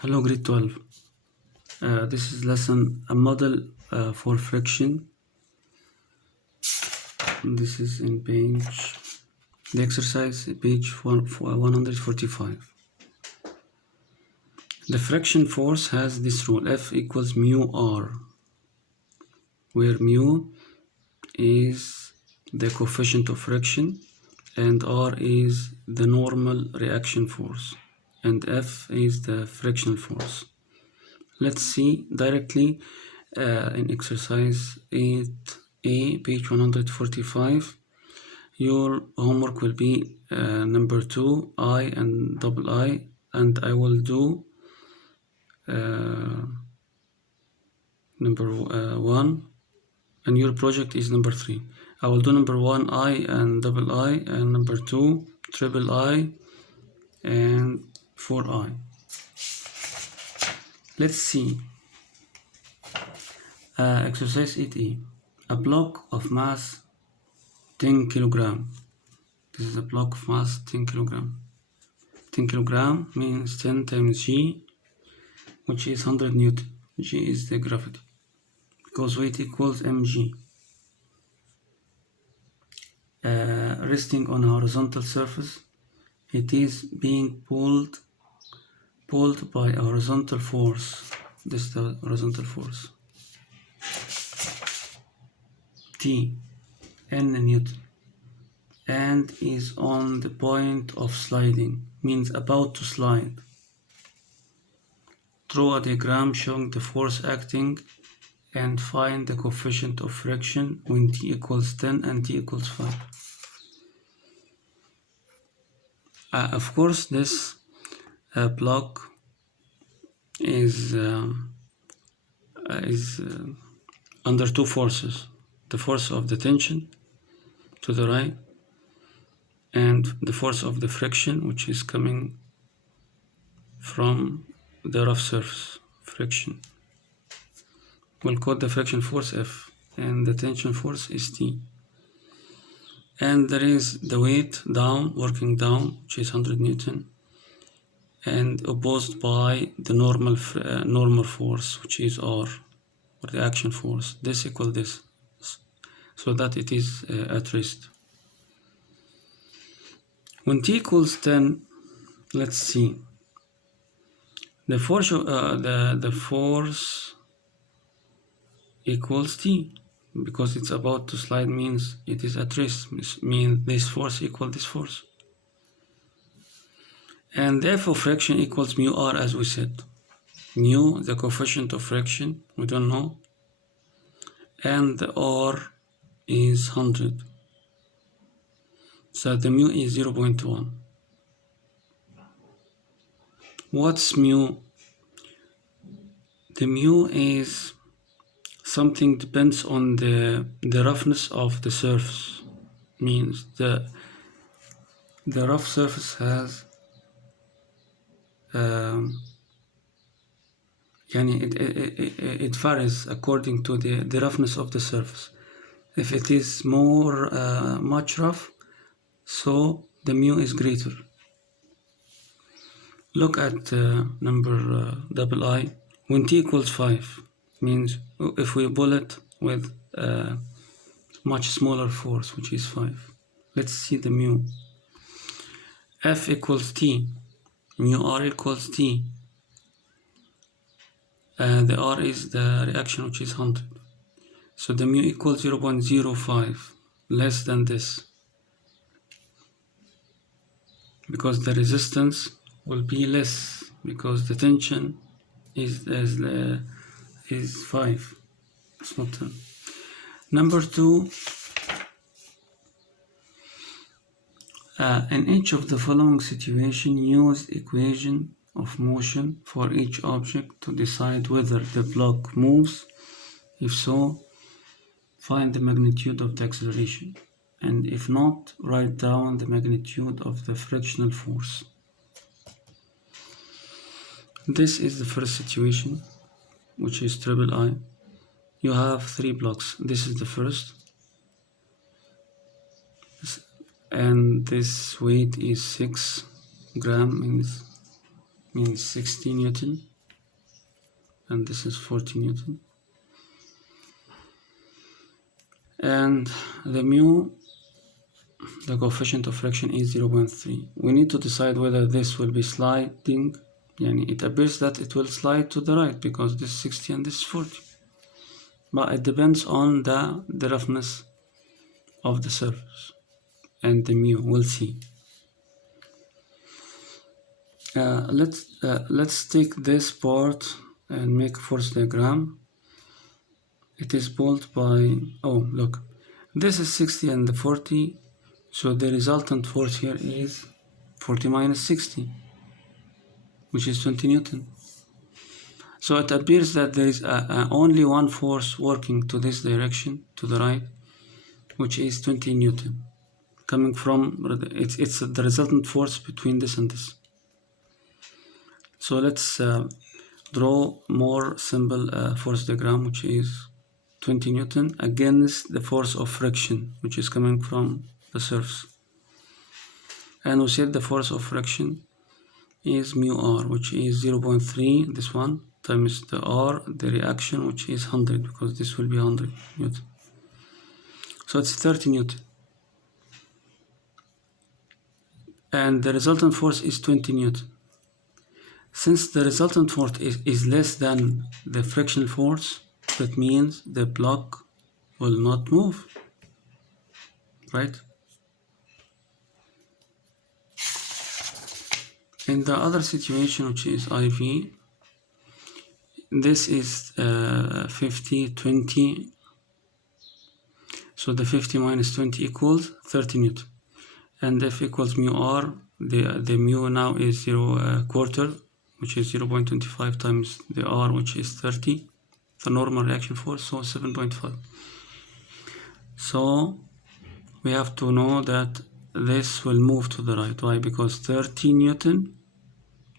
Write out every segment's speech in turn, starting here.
Hello, grade 12. This is lesson a model for friction. This is in the exercise, page 145. The friction force has this rule, F equals mu R, where mu is the coefficient of friction and R is the normal reaction force and F is the frictional force. Let's see directly in exercise 8a, page 145. Your homework will be number 2, I and double I, and I will do number 1, and your project is number 3. I will do number 1, I and double I, and number 2, triple I, and 4I. Let's see. Exercise 8e. A block of mass 10 kilogram. This is a block of mass 10 kilogram. 10 kilogram means 10 times G, which is 100 Newton. G is the gravity, because weight equals mg. Resting on a horizontal surface, it is being pulled by a horizontal force. This is the horizontal force. T, n Newton, and is on the point of sliding, means about to slide. Draw a diagram showing the force acting and find the coefficient of friction when T equals 10 and T equals 5. Of course, this block is under two forces. The force of the tension to the right and the force of the friction, which is coming from the rough surface friction. We'll call the friction force F and the tension force is T. And there is the weight down, working down, which is 100 Newton, and opposed by the normal force, which is R, or the action force. This equals this, so that it is at rest. When T equals 10, let's see. The force equals T, because it's about to slide means it is at rest, means this force equals this force. And therefore friction equals mu R, as we said. Mu, the coefficient of friction, we don't know, and the R is 100. So the mu is 0.1. What's mu? The mu is something depends on the roughness of the surface. Means the rough surface has it varies according to the roughness of the surface. If it is much rough, so the mu is greater. Look at number double I. When T equals 5, means if we pull it with much smaller force, which is 5. Let's see the mu. F equals T. Mu R equals T. The R is the reaction, which is 100. So the mu equals 0.05, less than this, because the resistance will be less, because the tension is 5. It's not 10. Number 2, in each of the following situation, use the equation of motion for each object to decide whether the block moves. If so, find the magnitude of the acceleration, and if not, write down the magnitude of the frictional force. This is the first situation, which is triple I. You have 3 blocks. This is the first, and this weight is 6 grams, means means 60 Newton, and this is 40 Newton. And the mu, the coefficient of friction, is 0.3. We need to decide whether this will be sliding. It appears that it will slide to the right because this is 60 and this is 40. But it depends on the roughness of the surface and the mu. We'll see. Let's take this part and make a force diagram. It is pulled by, oh look, this is 60 and the 40, so the resultant force here is 40 minus 60, which is 20 Newton. So it appears that there is only one force working to this direction, to the right, which is 20 Newton, coming from, it's the resultant force between this and this. So let's draw more simple force diagram, which is 20 Newton against the force of friction, which is coming from the surface. And we said the force of friction is mu r, which is 0.3, this one, times the r, the reaction, which is 100, because this will be 100 Newton. So it's 30 Newton. And the resultant force is 20 Newton. Since the resultant force is less than the frictional force, that means the block will not move, right? In the other situation, which is IV, this is 50, 20. So the 50 minus 20 equals 30 Newton. And F equals mu R, the mu now is 0.25, which is 0.25 times the R, which is 30. The normal reaction force, so 7.5. So we have to know that this will move to the right. Why? Because 30 Newton,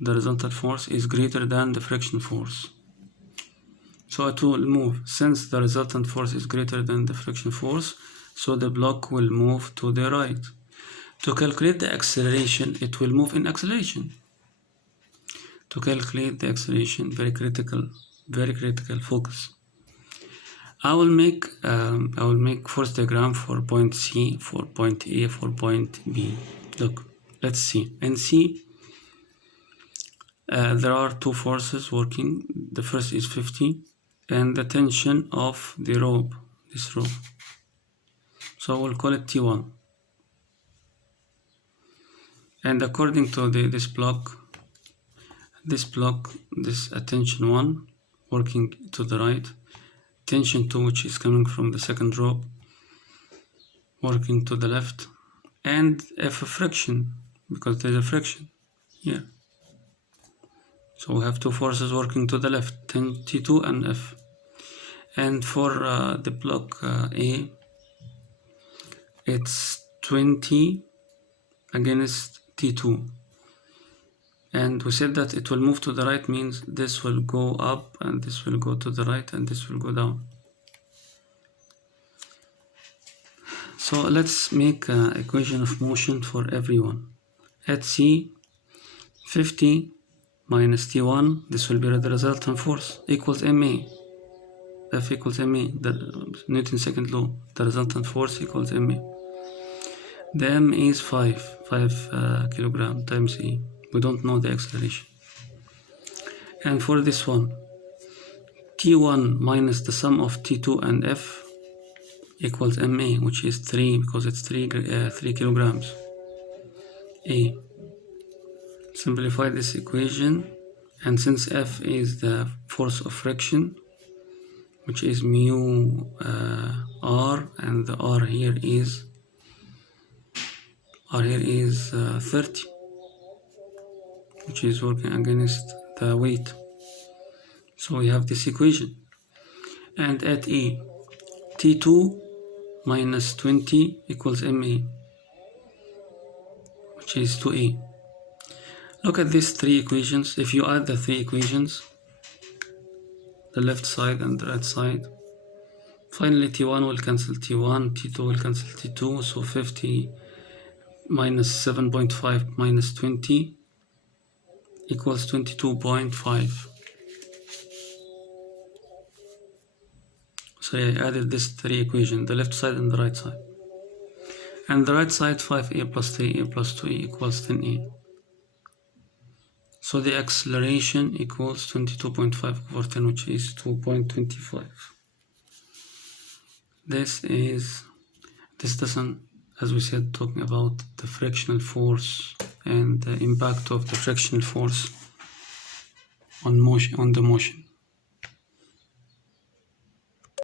the resultant force, is greater than the friction force. So it will move. Since the resultant force is greater than the friction force, so the block will move to the right. To calculate the acceleration, it will move in acceleration. To calculate the acceleration, very critical focus. I will make force diagram for point C, for point A, for point B. Look, let's see. In C, there are two forces working. The first is 50, and the tension of the rope, this rope. So we'll call it T1. And according to this block, this tension 1 working to the right, tension 2, which is coming from the second rope, working to the left, and F friction, because there's a friction here. So we have two forces working to the left, T2 and F. And for the block A, it's 20 against T2. And we said that it will move to the right, means this will go up and this will go to the right and this will go down. So let's make an equation of motion for everyone. At C, 50 minus T1, this will be the resultant force, equals ma. F equals ma, the Newton's second law, the resultant force equals ma. The m is 5 kilogram times E. We don't know the acceleration. And for this one, T1 minus the sum of T2 and F equals ma, which is 3, because it's 3 kilograms. A. Simplify this equation, and since F is the force of friction, which is mu R, and the R here is 30, which is working against the weight. So we have this equation. And at E, T2 minus 20 equals ma, which is 2a. Look at these three equations. If you add the three equations, the left side and the right side, finally T1 will cancel T1, T2 will cancel T2, so 50 minus 7.5 minus 20 equals 22.5. So I added these three equations, the left side and the right side. And the right side, 5a plus 3a plus 2a equals 10a. So the acceleration equals 22.5 over 10, which is 2.25. This doesn't, as we said, talking about the frictional force and the impact of the frictional force on motion, on the motion.